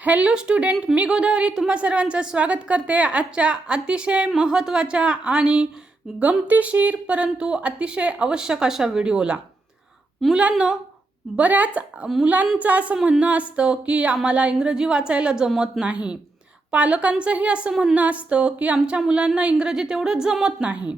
Hello student मी गोदावरी तुम्हा सर्वांचं स्वागत करते. आजच्या अतिशय महत्त्वाच्या आणि गमतीशीर परंतु अतिशय आवश्यक अशा व्हिडिओला. मुलांना बऱ्याच मुलांचं असं म्हणणं असतं की आम्हाला इंग्रजी वाचायला जमत नाही. पालकांचंही असं म्हणणं असतं की आमच्या मुलांना इंग्रजी तेवढं जमत नाही.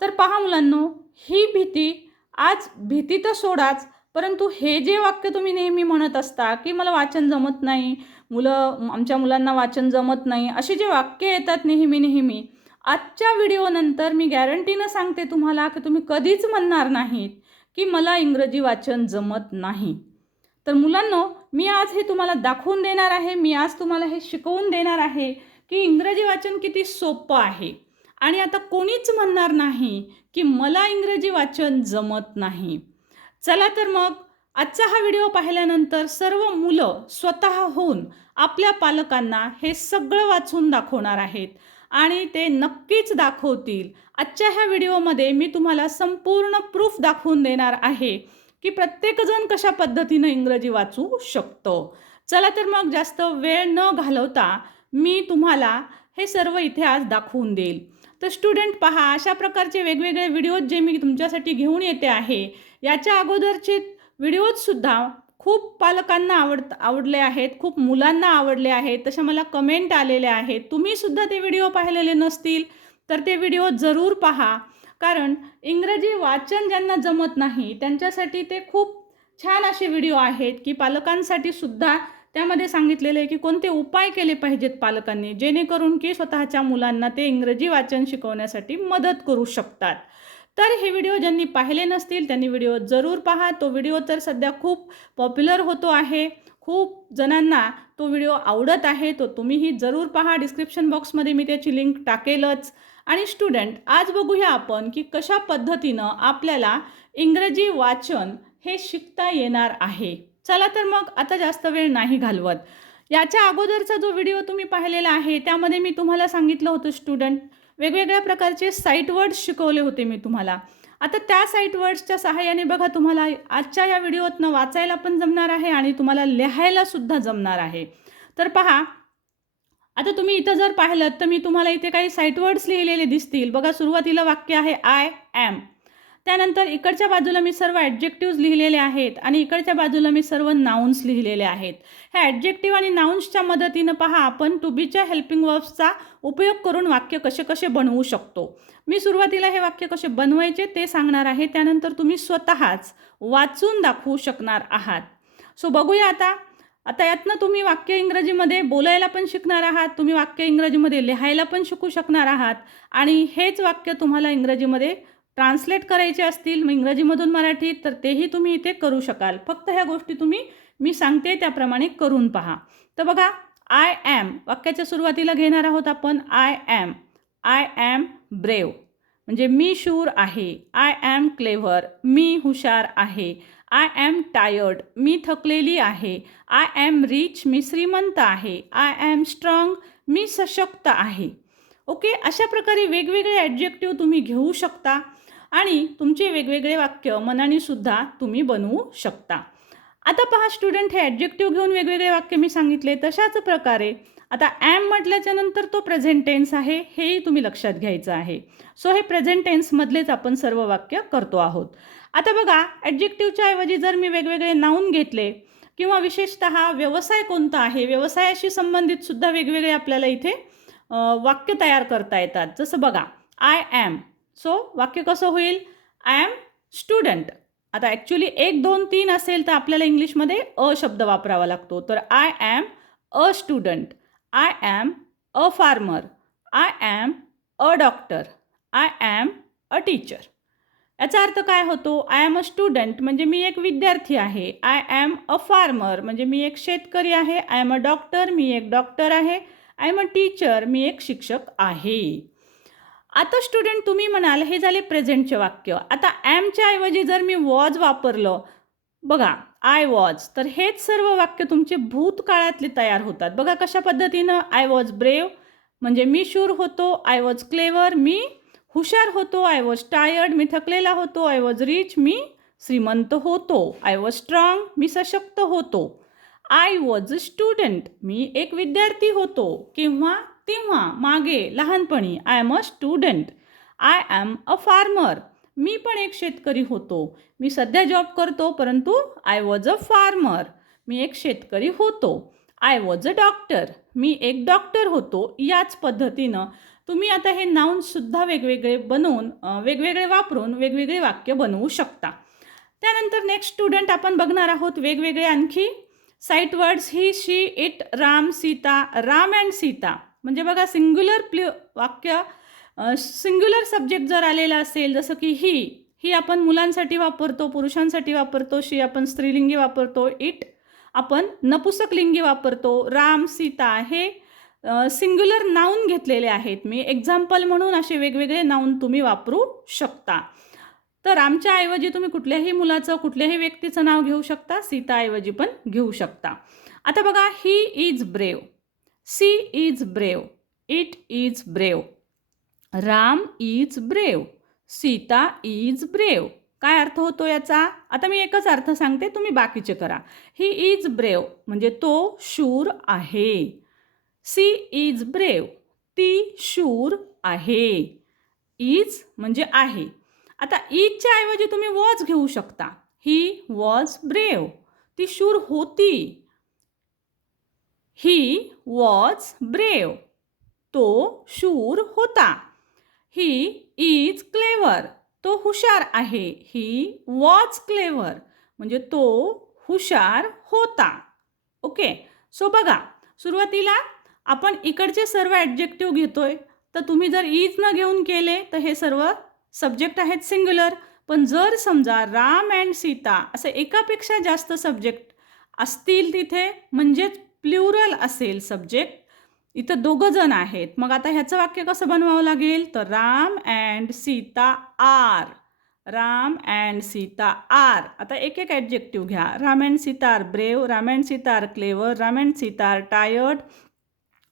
तर पहा मुलांनो ही भीती आज भीती तर सोडाच परंतु हे जे वाक्य तुम्ही नेहमी म्हणत असता की मला वाचन जमत नाही मुलं आमच्या मुलांना वाचन जमत नाही असे जे वाक्य येतात नेहमी नेहमी आजच्या व्हिडिओनंतर मी गॅरंटीनं सांगते तुम्हाला की तुम्ही कधीच म्हणणार नाहीत की मला इंग्रजी वाचन जमत नाही. तर मुलांनो मी आज हे तुम्हाला दाखवून देणार आहे मी आज तुम्हाला हे शिकवून देणार आहे की इंग्रजी वाचन किती सोपं आहे. आणि आता कोणीच म्हणणार नाही की मला इंग्रजी वाचन जमत नाही. चला तर मग आजचा हा व्हिडिओ पाहिल्यानंतर सर्व मुलं स्वतःहून आपल्या पालकांना हे सगळं वाचून दाखवणार आहेत. आणि ते नक्कीच दाखवतील. आजच्या ह्या व्हिडिओमध्ये मी तुम्हाला संपूर्ण प्रूफ दाखवून देणार आहे की प्रत्येकजण कशा पद्धतीनं इंग्रजी वाचू शकतो. चला तर मग जास्त वेळ न घालवता मी तुम्हाला हे सर्व इथे आज दाखवून देईल. तर स्टुडंट पहा अशा प्रकारचे वेगवेगळे व्हिडिओज जे मी तुमच्यासाठी घेऊन येते आहे याच्या अगोदरचे व्हिडिओजसुद्धा खूप पालकांना आवड आवडले आहेत खूप मुलांना आवडले आहेत तशा मला कमेंट आलेल्या आहेत. तुम्हीसुद्धा ते व्हिडिओ पाहिलेले नसतील तर ते व्हिडिओ जरूर पहा. कारण इंग्रजी वाचन ज्यांना जमत नाही त्यांच्यासाठी ते खूप छान असे व्हिडिओ आहेत की पालकांसाठी सुद्धा त्यामध्ये सांगितलेलं आहे की कोणते उपाय केले पाहिजेत पालकांनी जेणेकरून की स्वतःच्या मुलांना ते इंग्रजी वाचन शिकवण्यासाठी मदत करू शकतात. तर हे व्हिडिओ ज्यांनी पाहिले नसतील त्यांनी व्हिडिओ जरूर पहा. तो व्हिडिओ तर सध्या खूप पॉप्युलर होतो आहे. खूप जणांना तो व्हिडिओ आवडत आहे तो तुम्हीही जरूर पहा. डिस्क्रिप्शन बॉक्समध्ये मी त्याची लिंक टाकेलच. आणि स्टुडंट आज बघूया आपण की कशा पद्धतीनं आपल्याला इंग्रजी वाचन हे शिकता येणार आहे. चला तर मग आता जास्त वेळ नाही घालवत. याच्या अगोदरचा जो व्हिडिओ तुम्ही पाहिलेला आहे त्यामध्ये मी तुम्हाला सांगितलं होतं स्टुडंट वेगवेगळ्या प्रकारचे साईट वर्ड्स शिकवले होते मी तुम्हाला. आता त्या साईट वर्ड्सच्या सहाय्याने बघा तुम्हाला आजच्या या व्हिडिओतनं वाचायला पण जमणार आहे आणि तुम्हाला लिहायला सुद्धा जमणार आहे. तर पहा आता तुम्ही इथं जर पाहिलं तर मी तुम्हाला इथे काही साईट वर्ड्स लिहिलेले दिसतील. बघा सुरुवातीला वाक्य आहे आय ॲम त्यानंतर इकडच्या बाजूला मी सर्व ॲडजेक्टिव्ज लिहिलेले आहेत आणि इकडच्या बाजूला मी सर्व नाउन्स लिहिलेले आहेत. ह्या ॲडजेक्टिव्ह आणि नाउन्सच्या मदतीनं पहा आपण टू बीच्या हेल्पिंग वर्ब्सचा उपयोग करून वाक्य कसे कसे बनवू शकतो. मी सुरुवातीला हे वाक्य कसे बनवायचे ते सांगणार आहे त्यानंतर तुम्ही स्वतःच वाचून दाखवू शकणार आहात. सो बघूया आता. आता यातनं तुम्ही वाक्य इंग्रजीमध्ये बोलायला पण शिकणार आहात तुम्ही वाक्य इंग्रजीमध्ये लिहायला पण शिकू शकणार आहात आणि हेच वाक्य तुम्हाला इंग्रजीमध्ये ट्रान्सलेट करायचे असतील मग इंग्रजीमधून मराठीत तर तेही तुम्ही इथे करू शकाल. फक्त ह्या गोष्टी तुम्ही मी सांगते त्याप्रमाणे करून पहा. तर बघा आय ॲम वाक्याच्या सुरुवातीला घेणार आहोत आपण I am I am brave म्हणजे मी शूर आहे आय ॲम क्लेव्हर मी हुशार आहे आय ॲम टायर्ड मी थकलेली आहे आय ॲम रिच मी श्रीमंत आहे आय ॲम स्ट्रॉंग मी सशक्त आहे. ओके? अशा प्रकारे वेगवेगळे ॲडजेक्टिव्ह तुम्ही घेऊ शकता. आणि तुमचे वेगवेगळे वाक्य मनाने सुद्धा तुम्ही बनवू शकता. आता पहा स्टुडंट हे ॲडजेक्टिव्ह घेऊन वेगवेगळे वाक्य मी सांगितले तशाच प्रकारे. आता ॲम म्हटल्याच्या नंतर तो प्रेझेंट टेन्स आहे हेही तुम्ही लक्षात घ्यायचं आहे. सो हे प्रेझेंट टेन्समधलेच आपण सर्व वाक्य करतो आहोत. आता बघा ॲडजेक्टिव्हच्या ऐवजी जर मी वेगवेगळे नाऊन घेतले किंवा विशेषत व्यवसाय कोणता आहे व्यवसायाशी संबंधित सुद्धा वेगवेगळे आपल्याला इथे वाक्य तयार करता येतात. जसं बघा आय ॲम सो वाक्य कसं होईल? आय ॲम स्टुडंट आता ॲक्च्युली एक दोन तीन असेल तर आपल्याला इंग्लिशमध्ये अ शब्द वापरावा लागतो. तर I am a student I am a farmer I am a doctor I am a teacher याचा अर्थ काय होतो? आय ॲम अ स्टुडंट म्हणजे मी एक विद्यार्थी आहे. आय ॲम अ फार्मर म्हणजे मी एक शेतकरी आहे. आय ॲम अ डॉक्टर मी एक डॉक्टर आहे. आय एम अ टीचर मी एक शिक्षक आहे. आता स्टुडंट तुम्ही म्हणाल हे झाले प्रेझेंटचे वाक्य. आता ॲमच्या ऐवजी जर मी वॉज वापरलं बघा आय वॉज तर हेच सर्व वाक्य तुमचे भूतकाळातले तयार होतात. बघा कशा पद्धतीनं आय वॉज ब्रेव म्हणजे मी शूर होतो आय वॉज क्लेवर मी हुशार होतो आय वॉज टायर्ड मी थकलेला होतो आय वॉज रिच मी श्रीमंत होतो आय वॉज स्ट्रॉंग मी सशक्त होतो. आय वॉज अ स्टुडंट मी एक विद्यार्थी होतो किंवा तेव्हा मागे लहानपणी I am a student I am a farmer मी पण एक शेतकरी होतो. मी सध्या जॉब करतो परंतु आय वॉज अ फार्मर मी एक शेतकरी होतो. आय वॉज अ डॉक्टर मी एक डॉक्टर होतो. याच पद्धतीनं तुम्ही आता हे नाऊनसुद्धा वेगवेगळे बनवून वेगवेगळे वापरून वेगवेगळे वाक्य बनवू शकता. त्यानंतर नेक्स्ट स्टुडंट आपण बघणार आहोत वेगवेगळे आणखी. Sight words he she it Ram Sita Ram and Sita म्हणजे बघा सिंग्युलर प्ल वाक्य सिंग्युलर सब्जेक्ट जर आलेला असेल जसं की ही ही आपण मुलांसाठी वापरतो पुरुषांसाठी वापरतो शी आपण स्त्रीलिंगी वापरतो इट आपण नपुसकलिंगी वापरतो राम सीता हे सिंग्युलर नाऊन घेतलेले आहेत. मी एक्झाम्पल म्हणून असे वेगवेगळे नाऊन तुम्ही वापरू शकता. तर आमच्या ऐवजी तुम्ही कुठल्याही मुलाचं कुठल्याही व्यक्तीचं नाव घेऊ शकता सीताऐवजी पण घेऊ शकता. आता बघा he is brave she is brave it is brave. Ram is brave Sita is brave. काय अर्थ होतो याचा? आता मी एकच अर्थ सांगते तुम्ही बाकीचे करा. ही इज ब्रेव म्हणजे तो शूर आहे. सी इज ब्रेव ती शूर आहे. इज म्हणजे आहे. आता इजच्या ऐवजी तुम्ही वॉज घेऊ शकता. ही वॉज ब्रेव ती शूर होती. ही वॉज ब्रेव तो शूर होता. ही इज क्लेवर तो हुशार आहे. ही वॉज क्लेवर म्हणजे तो हुशार होता. ओके सो बघा सुरुवातीला आपण इकडचे सर्व ॲडजेक्टिव्ह घेतोय. तर तुम्ही जर इज न घेऊन केले तर हे सर्व सब्जेक्ट आहेत सिंग्युलर पण जर समजा राम अँड सीता असे एकापेक्षा जास्त सब्जेक्ट असतील तिथे म्हणजेच प्ल्युरल असेल सब्जेक्ट इथं दोघं जण आहेत. मग आता ह्याचं वाक्य कसं बनवावं लागेल? तर Ram and Sita are. Ram and Sita are. आता एक एक ॲडजेक्टिव्ह घ्या. Ram and Sita are brave Ram and Sita are clever Ram and Sita are tired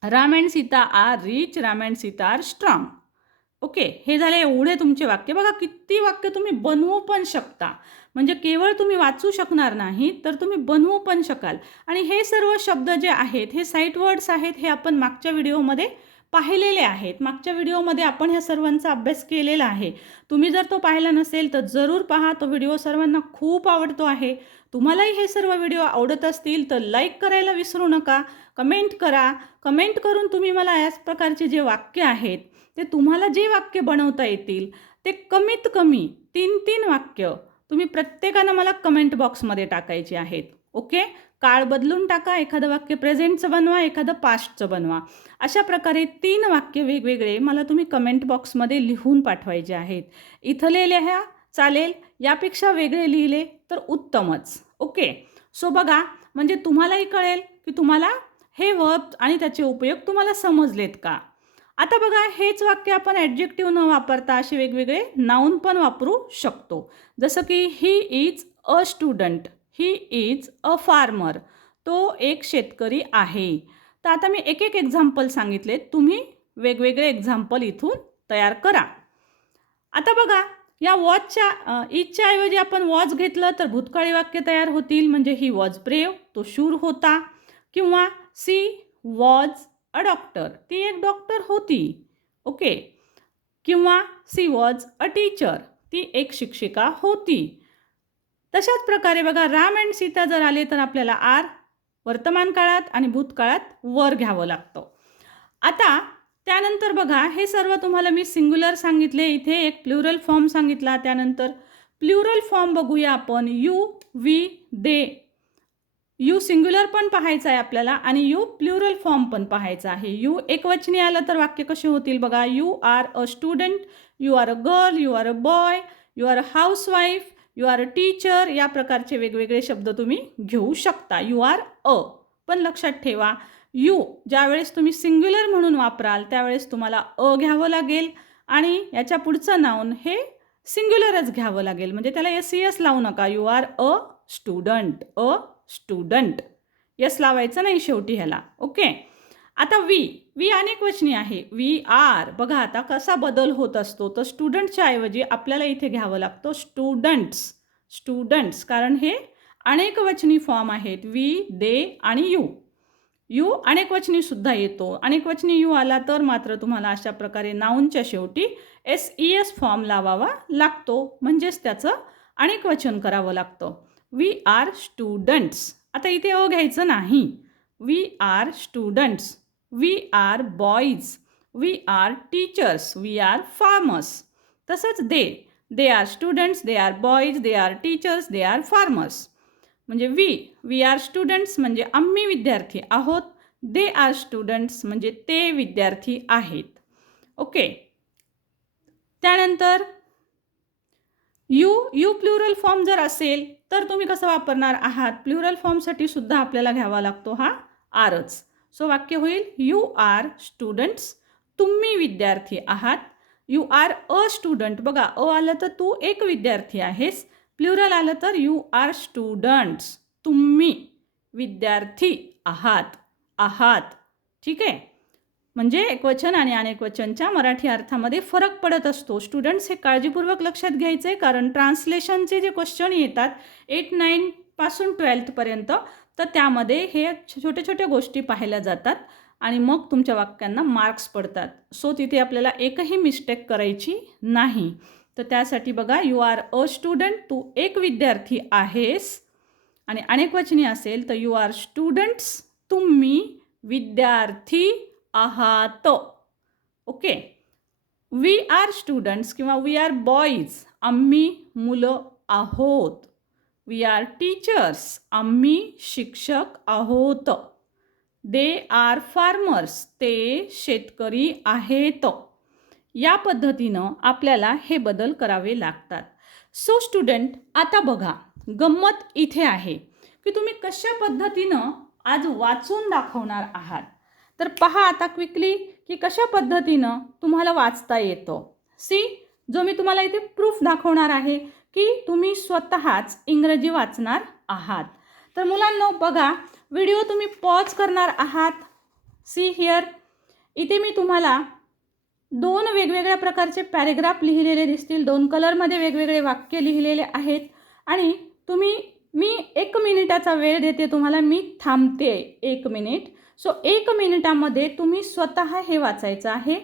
Ram and Sita are rich Ram and Sita are strong okay हे झाले एवढे तुमचे वाक्य. बघा किती वाक्य तुम्ही बनवू पण शकता. म्हणजे केवळ तुम्ही वाचू शकणार नाही तर तुम्ही बनवू पण शकाल. आणि हे सर्व शब्द जे आहेत हे साईट वर्ड्स आहेत हे आपण मागच्या व्हिडिओमध्ये पाहिलेले आहेत. मागच्या व्हिडिओमध्ये आपण ह्या सर्वांचा अभ्यास केलेला आहे. तुम्ही जर तो पाहिला नसेल तर जरूर पहा. तो व्हिडिओ सर्वांना खूप आवडतो आहे. तुम्हालाही हे सर्व व्हिडिओ आवडत असतील तर लाईक करायला विसरू नका. कमेंट करा. कमेंट करून तुम्ही मला याच प्रकारचे जे वाक्य आहेत ते तुम्हाला जे वाक्य बनवता येतील ते कमीत कमी तीन तीन वाक्य तुम्ही प्रत्येकानं मला कमेंट बॉक्समध्ये टाकायचे आहेत. ओके काळ बदलून टाका एखादं वाक्य प्रेझेंटचं बनवा एखादं पास्टचं बनवा. अशा प्रकारे तीन वाक्य वेगवेगळे मला तुम्ही कमेंट बॉक्समध्ये लिहून पाठवायचे आहेत. इथं लिहिल्या चालेल. यापेक्षा वेगळे लिहिले तर उत्तमच. ओके सो बघा म्हणजे तुम्हालाही कळेल की तुम्हाला हे वर्ब आणि त्याचे उपयोग तुम्हाला समजलेत का? आता बघा हेच वाक्य आपण ॲडजेक्टिव्ह न वापरता असे वेगवेगळे नाऊन पण वापरू शकतो. जसं की he is a student he is a farmer तो एक शेतकरी आहे. तर आता मी एक एक एक्झाम्पल सांगितले. तुम्ही वेगवेगळे एक्झाम्पल इथून तयार करा. आता बघा या वॉचच्या इजच्या ऐवजी आपण वॉच घेतलं तर भूतकाळी वाक्य तयार होतील. म्हणजे ही वॉज ब्रेव तो शूर होता. किंवा सी वॉज अ डॉक्टर ती एक डॉक्टर होती. ओके किंवा सी वॉज अ टीचर ती एक शिक्षिका होती. तशाच प्रकारे बघा राम अँड सीता जर आले तर आपल्याला आर वर्तमान काळात आणि भूतकाळात वर घ्यावं लागतं. आता त्यानंतर बघा हे सर्व तुम्हाला मी सिंग्युलर सांगितले. इथे एक प्ल्युरल फॉर्म सांगितला. त्यानंतर प्ल्युरल फॉर्म बघूया आपण. You we they you singular पण पाहायचं आहे आपल्याला आणि यू प्ल्युरल फॉर्म पण पाहायचा आहे. यू एकवचनी आलं तर वाक्य कसे होतील बघा. You are a student you are a girl you are a boy you are a housewife you are a teacher या प्रकारचे वेगवेगळे शब्द तुम्ही घेऊ शकता. You are a. पण लक्षात ठेवा यू ज्यावेळेस तुम्ही सिंग्युलर म्हणून वापराल त्यावेळेस तुम्हाला अ घ्यावं लागेल आणि याच्या पुढचं नाऊन हे सिंग्युलरच घ्यावं लागेल. म्हणजे त्याला एस सी एस लावू नका. You are a student. A student. S लावायचं नाही शेवटी ह्याला. ओके? आता वी वी अनेक वचनी आहे. We are. बघा आता कसा बदल होत असतो. तर स्टुडंटच्या ऐवजी आपल्याला इथे घ्यावं लागतो स्टुडंट्स. स्टुडंट्स. कारण हे अनेक वचनी फॉर्म आहेत. वी दे आणि यू. यू अनेक सुद्धा येतो. अनेक वचनी यू आला तर मात्र तुम्हाला अशा प्रकारे नाऊनच्या शेवटी एस ई एस फॉर्म लावावा लागतो. म्हणजेच त्याचं अनेक वचन करावं लागतं. वी आर स्टुडंट्स आता इथे अ घ्यायचं नाही. We are students we are boys we are teachers we are farmers तसंच they they are students they are boys they are teachers they are farmers म्हणजे वी वी आर स्टुडंट्स म्हणजे आम्ही विद्यार्थी आहोत. दे आर स्टुडंट्स म्हणजे ते विद्यार्थी आहेत. ओके त्यानंतर यू यू प्लुरल फॉर्म जर असेल तर तुम्ही कसं वापरणार आहात? प्लुरल फॉर्मसाठी सुद्धा आपल्याला घ्यावा लागतो हा आरच सो वाक्य होईल यू आर स्टुडंट्स तुम्ही विद्यार्थी आहात. यू आर अ स्टुडंट बघा अ आलं तर तू एक विद्यार्थी आहेस. प्लुरल आलं तर यू आर स्टुडंट्स तुम्ही विद्यार्थी आहात. आहात. ठीक आहे? म्हणजे एकवचन आणि अनेकवचनच्या मराठी अर्थामध्ये फरक पडत असतो. स्टुडंट्स हे काळजीपूर्वक लक्षात घ्यायचे कारण ट्रान्सलेशनचे जे क्वेश्चन येतात एट नाईनपासून ट्वेल्थपर्यंत तर त्यामध्ये हे छोट्या छोट्या गोष्टी पाहिल्या जातात आणि मग तुमच्या वाक्यांना मार्क्स पडतात. सो तिथे आपल्याला एकही मिस्टेक करायची नाही. तर त्यासाठी बघा यू आर अ स्टुडंट तू एक विद्यार्थी आहेस. आणि अनेकवचनी असेल तर यू आर स्टुडंट्स तुम्ही विद्यार्थी आहात. ओके. वी आर स्टुडंट्स किंवा वी आर बॉईज आम्ही मुलं आहोत. वी आर टीचर्स आम्ही शिक्षक आहोत. दे आर फार्मर्स ते शेतकरी आहेत. या पद्धतीनं आपल्याला हे बदल करावे लागतात. सो स्टुडंट आता बघा. गंमत इथे आहे की तुम्ही कशा पद्धतीनं आज वाचून दाखवणार आहात? तर पहा आता क्विकली की कशा पद्धतीनं तुम्हाला वाचता येतं. सी जो मी तुम्हाला इथे प्रूफ दाखवणार आहे की तुम्ही स्वतःच इंग्रजी वाचणार आहात. तर मुलांनो बघा व्हिडिओ तुम्ही पॉज करणार आहात. सी हिअर इथे मी तुम्हाला दोन वेगवेगळ्या प्रकारचे पॅरेग्राफ लिहिलेले दिसतील. दोन कलरमध्ये वेगवेगळे वाक्य लिहिलेले आहेत. आणि तुम्ही मी एक मिनिटाचा वेळ देते तुम्हाला. मी थांबते एक मिनिट. सो एक मिनिटामध्ये तुम्ही स्वतः हे वाचायचं आहे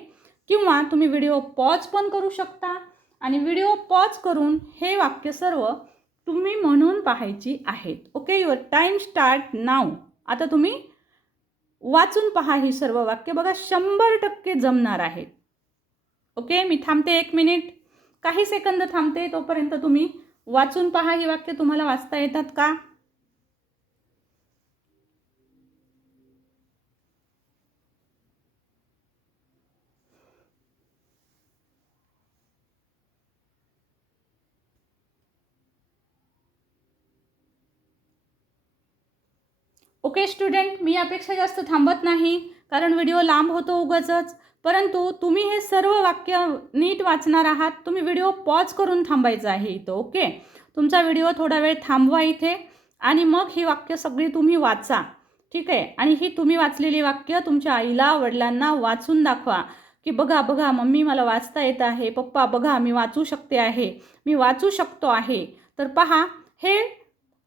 किंवा तुम्ही व्हिडिओ पॉज पण करू शकता. आणि व्हिडिओ पॉज करून हे वाक्य सर्व तुम्ही म्हणून पाहायची आहेत. Okay your time start now आता तुम्ही वाचून पहा ही सर्व वाक्य. बघा शंभर टक्के जमणार आहेत ओके मी थांबते एक मिनिट. काही सेकंद थांबते तोपर्यंत तुम्ही वाचून पहा ही वाक्य. तुम्हाला वाचता येतात का? ओके स्टुडंट मी यापेक्षा जास्त थांबत नाही कारण व्हिडिओ लांब होतो उगाचच. परंतु तुम्ही हे सर्व वाक्य नीट वाचणार आहात तुम्ही व्हिडिओ पॉज करून थांबायचा आहे इथं ओके? तुमचा व्हिडिओ थोडा वेळ थांबवा इथे आणि मग ही वाक्य सगळी तुम्ही वाचा ठीक आहे? आणि ही तुम्ही वाचलेली वाक्य तुमच्या आईला वडिलांना वाचून दाखवा की बघा बघा मम्मी मला वाचता येत आहे पप्पा बघा मी वाचू शकते आहे मी वाचू शकतो आहे. तर पहा हे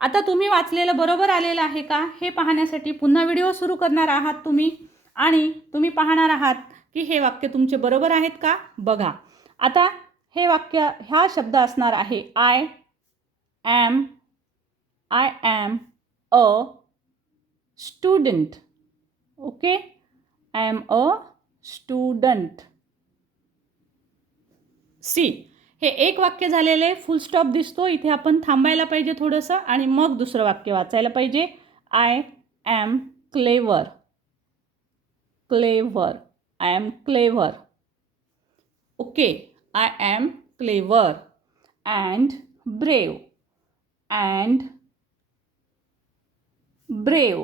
आता तुम्ही वाचलेलं बरोबर आलेलं आहे का? हे पाहण्यासाठी पुन्हा व्हिडिओ सुरू करणार आहात तुम्ही. आणि तुम्ही पाहणार आहात की हे वाक्य तुमचे बरोबर आहेत का? बघा. आता हे वाक्य ह्या शब्द असणार आहे. I am I am a student okay I am a student see हे एक वाक्य झालेले फुल स्टॉप दिसतो इथे आपण थांबायला पाहिजे थोडंसं आणि मग दुसरं वाक्य वाचायला पाहिजे. I am clever clever I am clever okay I am clever and brave and brave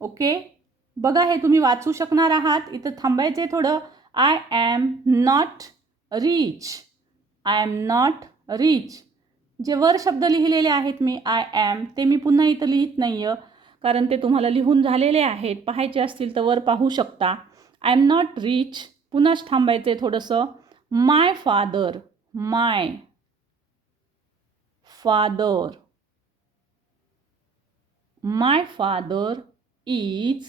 okay बघा हे तुम्ही वाचू शकणार आहात. इथं थांबायचे थोडं. I am not rich I am not rich जे वर शब्द लिहिलेले आहेत मी आय ॲम ते मी पुन्हा इथं लिहित नाही आहे कारण ते तुम्हाला लिहून झालेले आहेत. पाहायचे असतील तर वर पाहू शकता. आय एम नॉट रीच पुन्हाच थांबायचं आहे थोडंसं. My father my father my father is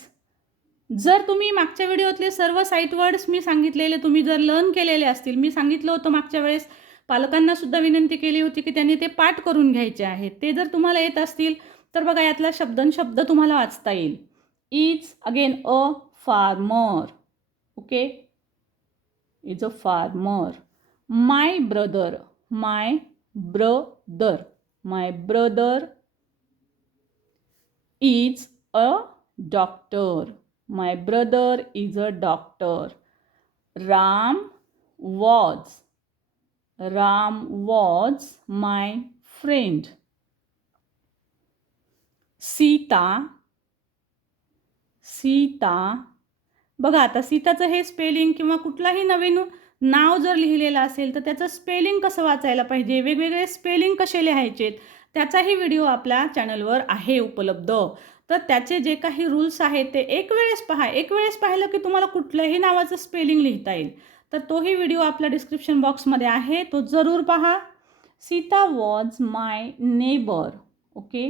जर तुम्ही मागच्या व्हिडिओतले सर्व साईट वर्ड्स मी सांगितलेले तुम्ही जर लर्न केलेले असतील मी सांगितलं होतं मागच्या वेळेस पालकांना सुद्धा विनंती केली होती की त्यांनी ते पाठ करून घ्यायचे आहेत. ते जर तुम्हाला येत असतील तर बघा यातला शब्दन शब्द तुम्हाला वाचता येईल. Is again a farmer okay is a farmer my brother my brother my brother is a doctor my brother is a doctor Ram was Ram was my friend Sita Sita बघा आता सीताचं हे स्पेलिंग किंवा कुठलाही नवीन नाव जर लिहिलेलं असेल तर त्याचं स्पेलिंग कसं वाचायला पाहिजे? वेगवेगळे स्पेलिंग कसे लिहायचेत? त्याचाही व्हिडिओ आपल्या चॅनलवर आहे उपलब्ध. तर त्याचे जे काही रूल्स आहेत ते एक वेळेस पहा. एक वेळेस पाहिलं की तुम्हाला कुठल्याही नावाचं स्पेलिंग लिहिता येईल. तर तोही व्हिडिओ आपल्या डिस्क्रिप्शन बॉक्समध्ये आहे. तो जरूर पहा. Sita was my neighbour okay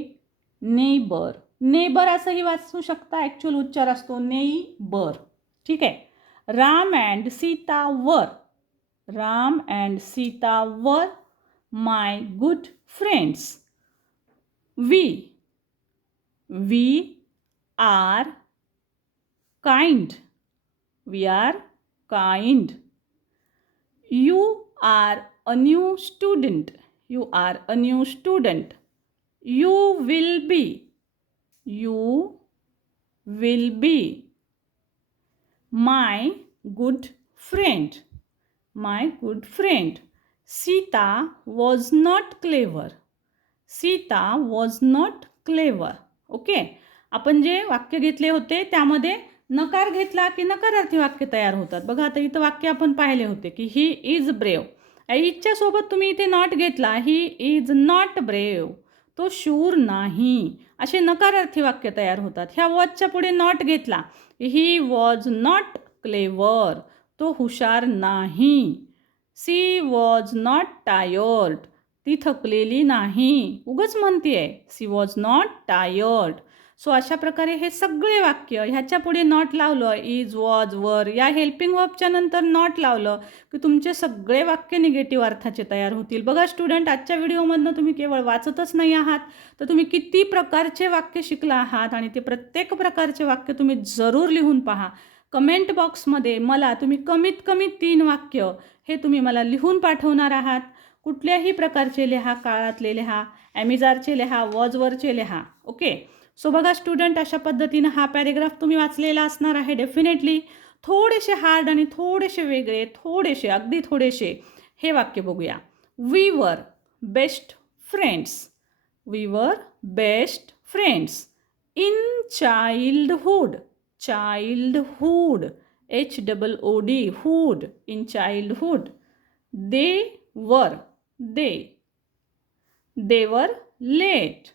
neighbour neighbour असंही वाचू शकता. ॲक्च्युअल उच्चार असतो नेईबर ठीक आहे? राम अँड सीता वर Ram and Sita were my good friends we we are kind. We are kind. You are a new student. You are a new student. You will be. You will be. My good friend. My good friend. Sita was not clever. Sita was not clever. Okay? आपण जे वाक्य घेतले होते त्यामध्ये नकार घेतला की नकारार्थी वाक्य तयार होतात. बघा आता इथं वाक्य आपण पाहिले होते की ही इज ब्रेव इजच्या सोबत तुम्ही इथे नॉट घेतला ही इज नॉट ब्रेव तो शूर नाही. असे नकारार्थी वाक्य तयार होतात. ह्या वॉजच्या पुढे नॉट घेतला. ही वॉज नॉट क्लेवर तो हुशार नाही. सी वॉज नॉट टायर्ड ती थकलेली नाही. उगच आहे she was not tired so अशा प्रकारे हे सगळे वाक्य ह्याच्या पुढे नॉट लावलं इज वॉज वर या हेल्पिंग वर्बच्या नंतर नॉट लावलं की तुमचे सगळे वाक्य निगेटिव्ह अर्थाचे तयार होतील. बघा स्टुडंट आजच्या व्हिडिओमधनं तुम्ही केवळ वाचतच नाही आहात तर तुम्ही किती प्रकारचे वाक्य शिकला आहात आणि ते प्रत्येक प्रकारचे वाक्य तुम्ही जरूर लिहून पहा. कमेंट बॉक्समध्ये मला तुम्ही कमीत कमी तीन वाक्य हे तुम्ही मला लिहून पाठवणार आहात. कुठल्याही प्रकारचे लिहा काळातले लिहा ॲमिजारचे लिहा वॉजवरचे लिहा ओके? सो बघा स्टुडंट अशा पद्धतीनं हा पॅरेग्राफ तुम्ही वाचलेला असणार आहे डेफिनेटली थोडेसे हार्ड आणि थोडेसे वेगळे थोडेसे अगदी थोडेसे हे वाक्य बघूया. We were best friends we were best friends in childhood childhood H double O D hood in childhood they were they. they were late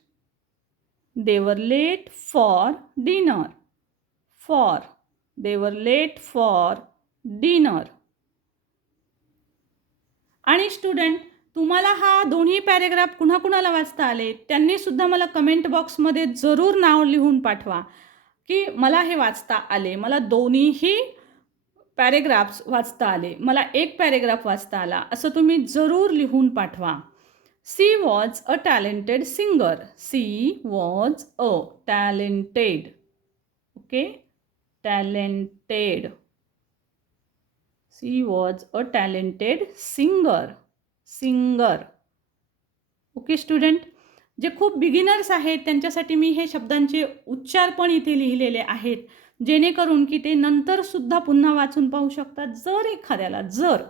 they were late for dinner for they were late for dinner आणि student तुम्हाला हा दोन्ही paragraph कुणा कुणाला वाचता आले? त्यांनी सुद्धा मला कमेंट बॉक्समध्ये जरूर नाव लिहून पाठवा की मला हे वाचता आले. मला दोन्हीही पॅरेग्राफ्स वाचता आले. मला एक पॅरेग्राफ वाचता आला. असं तुम्ही जरूर लिहून पाठवा. She was a talented singer. She was a talented. Okay? Talented. She was a talented singer. Singer. Okay student? जे खूप बिगिनर्स आहेत त्यांच्यासाठी मी हे शब्दांचे उच्चार पण इथे लिहिलेले आहेत. जेणेकरून की ते नंतरसुद्धा पुन्हा वाचून पाहू शकतात. जर एखाद्याला जर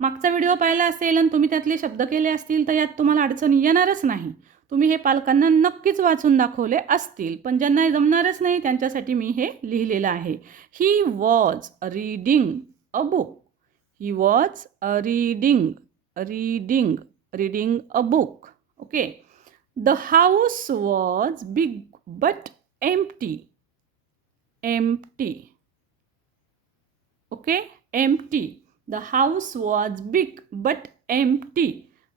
मागचा व्हिडिओ पाहिला असेल आणि तुम्ही त्यातले शब्द केले असतील तर यात तुम्हाला अडचण येणारच नाही. तुम्ही हे पालकांना नक्कीच वाचून दाखवले असतील पण ज्यांना जमणारच नाही त्यांच्यासाठी मी हे लिहिलेलं आहे. He was reading a book he was a reading reading reading a book okay the house was big but empty M T okay M T the house was big but empty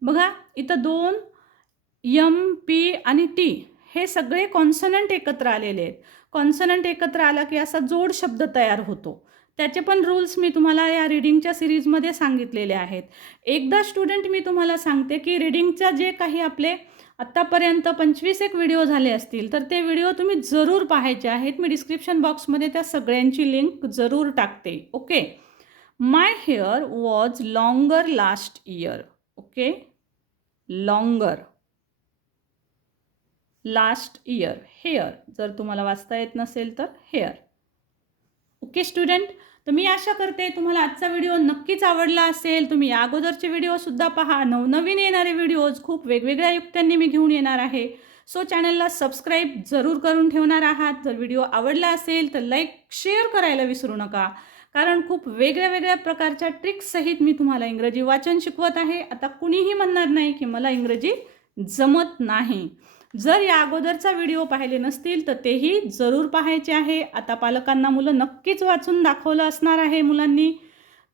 बघा इथं दोन M P आणि T हे सगळे consonant एकत्र आलेले आहेत. Consonant एकत्र आला की असा जोड शब्द तयार होतो. त्याचे पण रूल्स मी तुम्हाला या रिडिंगच्या सिरीजमध्ये सांगितलेले आहेत. एकदा स्टुडंट मी तुम्हाला सांगते की रिडिंगच्या जे काही आपले आत्तापर्यंत पंचवीस एक व्हिडिओ झाले असतील तर ते व्हिडिओ तुम्ही जरूर पाहायचे आहेत. मी डिस्क्रिप्शन बॉक्समध्ये त्या सगळ्यांची लिंक जरूर टाकते okay my hair was longer last year okay longer last year hair जर तुम्हाला वाचता येत नसेल तर हेअर ओके स्टुडंट तर मी आशा करते तुम्हाला आजचा व्हिडिओ नक्कीच आवडला असेल. तुम्ही या अगोदरचे व्हिडिओसुद्धा पहा. नवनवीन येणारे व्हिडिओज खूप वेगवेगळ्या युक्त्यांनी मी घेऊन येणार आहे. सो चॅनलला सबस्क्राईब जरूर करून ठेवणार आहात. जर व्हिडिओ आवडला असेल तर लाईक शेअर करायला विसरू नका. कारण खूप वेगळ्या वेगळ्या प्रकारच्या ट्रिक्ससहित मी तुम्हाला इंग्रजी वाचन शिकवत आहे. आता कुणीही म्हणणार नाही की मला इंग्रजी जमत नाही. जर या अगोदरचा व्हिडिओ पाहिले नसतील तर तेही जरूर पाहायचे आहे. आता पालकांना मुलं नक्कीच वाचून दाखवलं असणार आहे मुलांनी.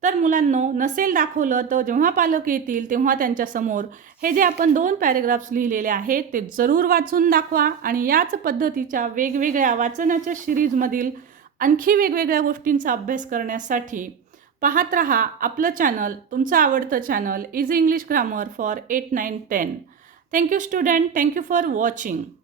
तर मुलांनो नसेल दाखवलं तर जेव्हा पालक येतील तेव्हा त्यांच्यासमोर हे जे आपण दोन पॅरेग्राफ्स लिहिलेले आहेत ते जरूर वाचून दाखवा आणि याच पद्धतीच्या वेगवेगळ्या वाचनाच्या सिरीजमधील आणखी वेगवेगळ्या गोष्टींचा अभ्यास करण्यासाठी पाहत रहा आपलं चॅनल तुमचं आवडतं channel is English grammar for eight nine ten Thank you student. Thank you for watching.